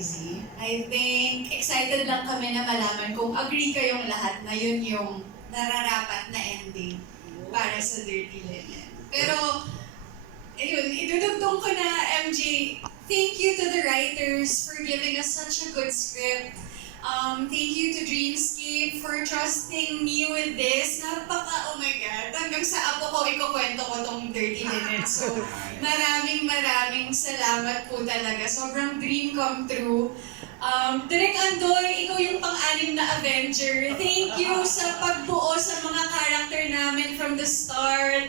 Z. I think excited lang kami na malaman kung agree kayong lahat na yun yung nararapat na ending para sa Dirty Linen. Pero, ayun, idudugtong ko na, MJ, thank you to the writers for giving us such a good script. Um, thank you to Dreamscape for trusting me with this. Napaka, oh my God, hanggang sa apo ko, ikukwento ko tong 30 minutes. So, maraming maraming salamat po talaga. Sobrang dream come true. Um, Direk Andoy, ikaw yung pang-anim na Avenger. Thank you sa pagbuo sa mga character namin from the start.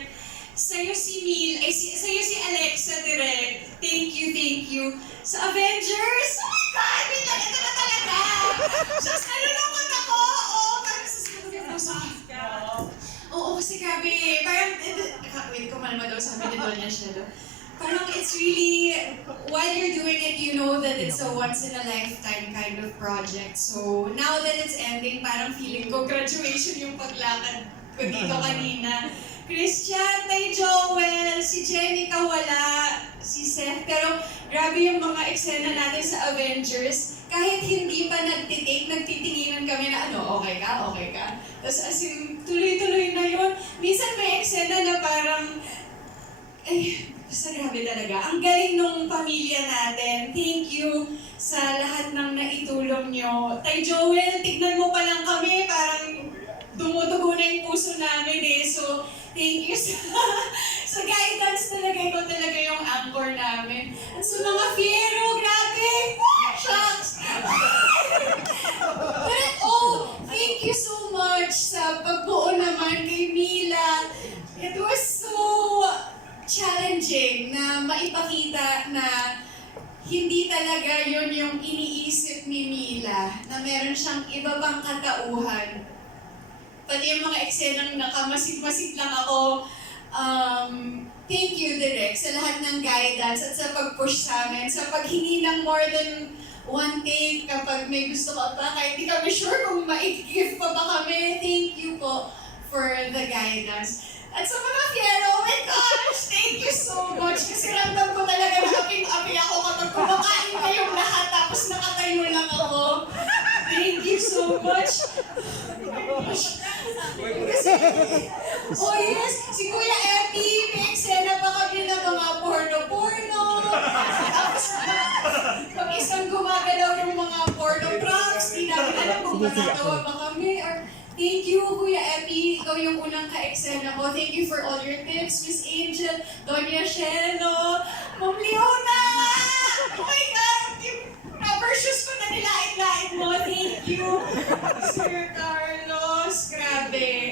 Sa'yo si Mil, ay si, sa'yo si Alexa Direk. Thank you, thank you. Sa Avengers, oh my God, talaga na talaga. Just nalulungkot ako. Oo, parang sa sabi ka. Oo, kasi grabe. Parang, eh, wait, kumalma daw sabi ni Doña Shelo. Parang it's really, while you're doing it, you know that it's a once in a lifetime kind of project. So now that it's ending, parang feeling ko graduation yung paglakad ko dito kanina. Christian, tay Joel, si Jenica wala, si Seth. Pero grabe yung mga eksena natin sa Avengers. Kahit hindi pa nagtitake, nagtitinginan kami na ano, okay ka, okay ka. Tapos as in, tuloy-tuloy na yun. Minsan may eksena na parang, ay, basta grabe talaga. Ang galing nung pamilya natin. Thank you sa lahat ng naitulong nyo. Tay Joel, tignan mo pa lang kami, parang dumudugo na yung puso namin eh. So, thank you sa, sa guidance talaga. Ikaw talaga yung anchor namin. At sa mga fiero, grabe! Shucks! But oh, thank you so much sa pagbuo naman kay Mila. It was so challenging na maipakita na hindi talaga yon yung iniisip ni Mila na meron siyang iba pang katauhan. Pati yung mga eksenang nakamasid-masid lang ako. Um, thank you, Direk, sa lahat ng guidance at sa pag-push sa amin, sa paghingi ng more than one take kapag may gusto ka pa, kahit di kami sure kung ma-give pa ba kami. Thank you po for the guidance. At sa mga fiero, oh my gosh, thank you so much. Kasi ramdam ko talaga na aping-api ako kapag kumakain kayong lahat tapos nakatayo lang ako. Thank you so much. Kasi, oh yes, si Kuya Epi, may eksena pa kami ng mga porno-porno. Tapos, pag isang gumagalaw yung mga porno props, di namin alam kung matatawa ba kami. Or, thank you, Kuya Epi. Ikaw yung unang ka-eksena ko. Thank you for all your tips, Miss Angel, Doña Shelo, Ma'am Leona! Oh my God! Yung rubber shoes ko na nilait-lait mo. Thank you, Sir Carlos. Grabe.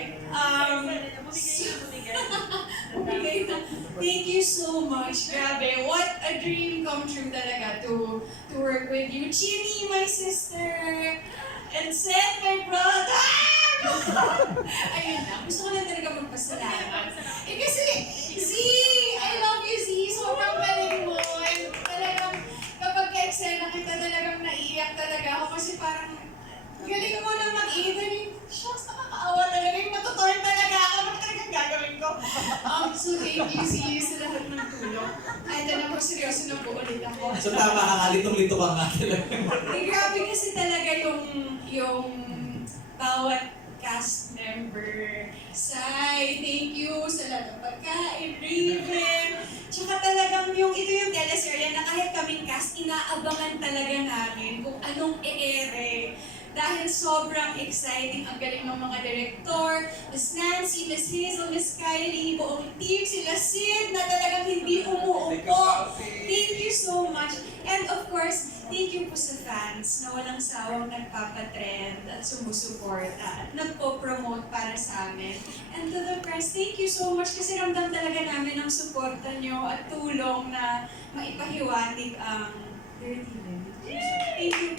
Thank you so much. Grabe. What a dream come true talaga to to work with you. Chini, my sister. And Seth, my brother. Ayun na. Gusto ko na talaga magpasalamat. Eh kasi, Z, I love you, Z. Sobrang galing mo. And talagang, kapag ka-eksena kita talagang naiiyak talaga ako kasi parang, galing mo na mag-even. Shucks, nakakaawa talaga. Yung matutorn talaga ako. Ano talagang gagawin ko? Um, so thank you, Z, sa lahat ng tulong. Ay, na po, seryoso na po ulit ako. So tama ka nga, litong-lito ka nga. Eh, grabe kasi talaga yung, yung bawat cast member. Sai, thank you sa lahat ng pagkain, Raven. Tsaka talagang yung, ito yung teleserye na kahit kaming cast, inaabangan talaga namin kung anong e-ere. Dahil sobrang exciting ang galing ng mga director, Miss Nancy, Miss Hazel, Miss Kylie, buong team, sila Sid, na talagang hindi umuupo. Thank you so much. And of course, thank you po sa fans na walang sawang nagpapatrend at sumusuporta at nagpo-promote para sa amin. And to the press, thank you so much kasi ramdam talaga namin ang suporta nyo at tulong na maipahiwatig ang Dirty. Thank you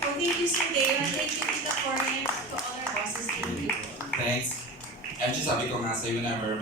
Sir Dale. Thank you, Tita Corinne. To all our bosses, thank you. Thanks. Sa'yo, whenever